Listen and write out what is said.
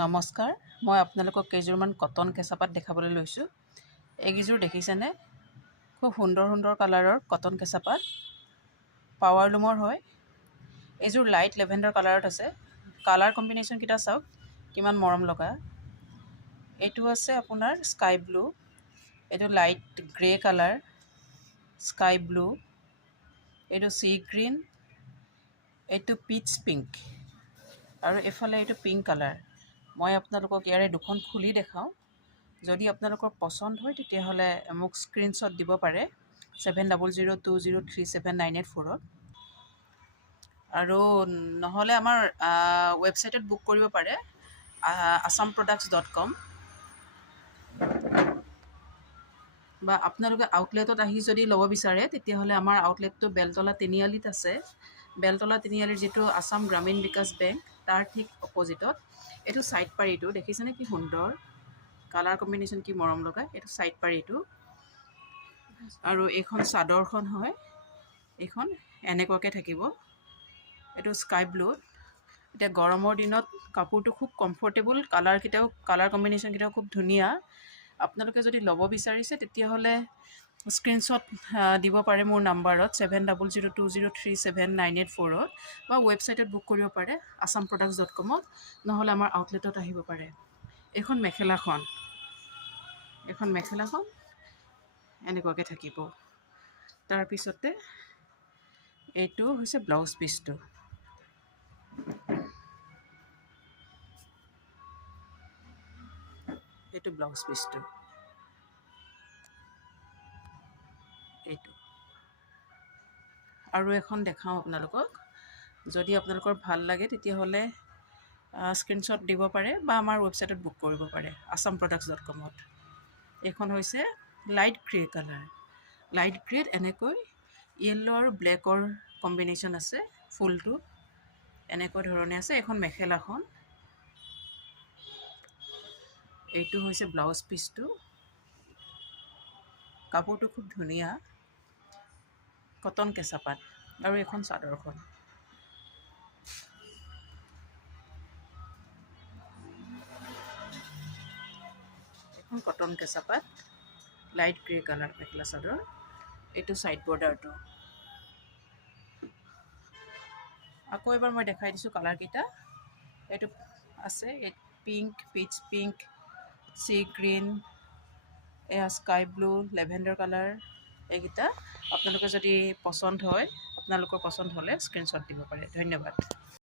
নমস্কাৰ, মই আপোনালোকক কেইযোৰমান কটন কেঁচাপাত দেখাবলৈ লৈছোঁ। এইকেইযোৰ দেখিছেনে? খুব সুন্দৰ সুন্দৰ কালাৰৰ কটন কেঁচাপাত, পাৱাৰ লুমৰ হয়। এইযোৰ লাইট লেভেণ্ডাৰ কালাৰত আছে। কালাৰ কম্বিনেশ্যনকেইটা চাওক কিমান মৰম লগা। এইটো আছে আপোনাৰ স্কাই ব্লু, এইটো light grey colour, sky blue, এইটো চি গ্ৰীণ, এইটো পিচ পিংক আৰু এইফালে এইটো পিংক কালাৰ। মই আপোনালোকক ইয়াৰে দুখন খুলি দেখাওঁ। যদি আপোনালোকৰ পচন্দ হয় তেতিয়াহ'লে মোক স্ক্ৰীনশ্বট দিব পাৰে 7002037984 আৰু নহ'লে আমাৰ ৱেবছাইটত বুক কৰিব পাৰে assamproducts.com বা আপোনালোকে আউটলেটত আহি যদি ল'ব বিচাৰে তেতিয়াহ'লে আমাৰ আউটলেটটো বেলতলা তিনিআলিত আছে। বেলতলা তিনিআলিৰ যিটো আসাম গ্ৰামীণ বিকাশ বেংক তাৰ ঠিক অপজিটত। এইটো ছাইড পাৰিটো দেখিছেনে কি সুন্দৰ কালাৰ কম্বিনেশ্যন, কি মৰম লগা। এইটো ছাইড পাৰিটো আৰু এইখন চাদৰখন হয়। এইখন এনেকুৱাকৈ থাকিব। এইটো স্কাই ব্লুত। এতিয়া গৰমৰ দিনত কাপোৰটো খুব কমফৰ্টেবল, কালাৰ কম্বিনেশ্যনকেইটাও খুব ধুনীয়া। আপোনালোকে যদি ল'ব বিচাৰিছে তেতিয়াহ'লে স্ক্ৰীনশ্বট দিব পাৰে মোৰ নাম্বাৰত 7002037984 বা ৱেবছাইটত বুক কৰিব পাৰে assamproducts.com, নহ'লে আমাৰ আউটলেটত আহিব পাৰে। এইখন মেখেলাখন এনেকুৱাকৈ থাকিব। তাৰপিছতে এইটো হৈছে ব্লাউজ পিচটো। এইটো ব্লাউজ পিচটো, এইটো আৰু এখন দেখাওঁ আপোনালোকক। যদি আপোনালোকৰ ভাল লাগে তেতিয়াহ'লে স্ক্ৰীনশ্বট দিব পাৰে বা আমাৰ ৱেবছাইটত বুক কৰিব পাৰে assamproducts.com। এইখন হৈছে লাইট গ্ৰে কালাৰ। লাইট গ্ৰেত এনেকৈ য়েল্ল' আৰু ব্লেকৰ কম্বিনেশ্যন আছে। ফুলটো এনেকুৱা ধৰণে আছে। এইখন মেখেলাখন, এইটো হৈছে ব্লাউজ পিচটো। কাপোৰটো খুব ধুনীয়া কটন কেঁচাপাত আৰু এইখন চাদৰখন। এখন cotton কেঁচাপাত, light grey colour mekhela chador. এইটো ছাইড বৰ্ডাৰটো। আকৌ এবাৰ মই দেখাই দিছোঁ কালাৰকেইটা। এইটো আছে pink, peach pink, sea green, এয়া স্কাই ব্লু, লেভেণ্ডাৰ কালাৰ। এইকেইটা আপোনালোকৰ যদি পচন্দ হয়, আপোনালোকৰ পচন্দ হ'লে স্ক্ৰীনশ্বট দিব পাৰে। ধন্যবাদ।